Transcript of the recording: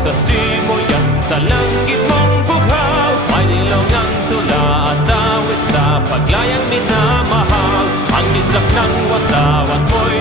sa simoy at sa langit mong bughaw. May nilaw ng tula at awit sa paglayang minamahal. Ang kislap ng watawan mo'y